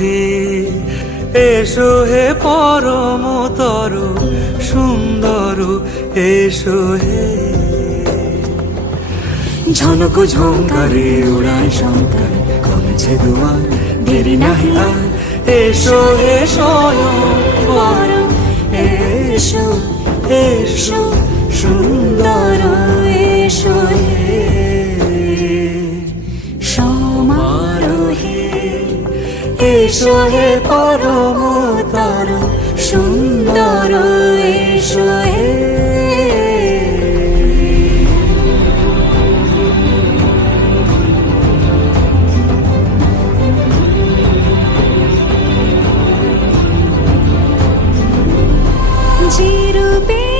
হে, এসো হে পরমতর সুন্দর, এসো হে। ঝনক ঝঙ্কারে উড়ায় শঙ্কর, কমেছে দুয়ার, দেরি নাহি আর। এসো হে স্বয়ং পরম, এসো এসো সুন্দর, এসো হে সমারোহে। এসো হে পরমতর